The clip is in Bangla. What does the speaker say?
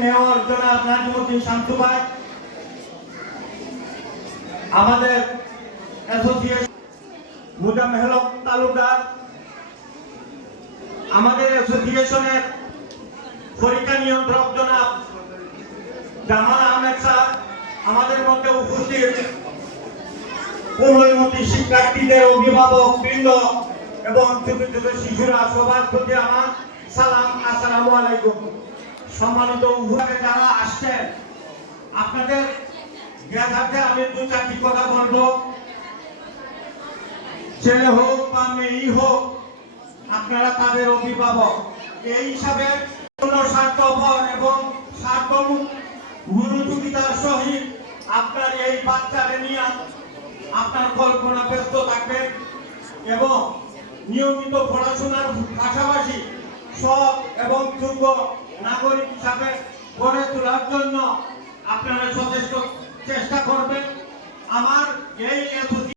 মেয়র জনাব নাজিমুদ্দিন ভাই আমাদের তালুকদার, আমাদের অ্যাসোসিয়েশনের পরীক্ষা নিয়ন্ত্রক জনাব জামাল আহমেদ স্যার, আমাদের মধ্যে উপস্থিত পূর্ণমতি শিক্ষার্থীদের অভিভাবক বৃন্দ এবং ছোট ছোট শিশুরা, সবার প্রতি আমার সালাম, আসসালামু আলাইকুম। সম্মানিত উভয়ে যারা আসছেন, আপনাদের জ্ঞাতার্থে আমি দু চারটি কথা বলব। ছেলে হোক বা মেয়েই হোক, আপনারা তাদের অভিভাবক। এই হিসাবে কোনো স্বার্থপর এবং স্বার্থ মনোযোগিতার সহিত আপনার এই বাচ্চাকে নিয়ে আপনার কল্পনা ব্যস্ত থাকবেন এবং নিয়মিত পড়াশোনার পাশাপাশি সৎ এবং যোগ্য নাগরিক হিসাবে গড়ে তোলার জন্য আপনারা যথেষ্ট চেষ্টা করবেন। আমার এই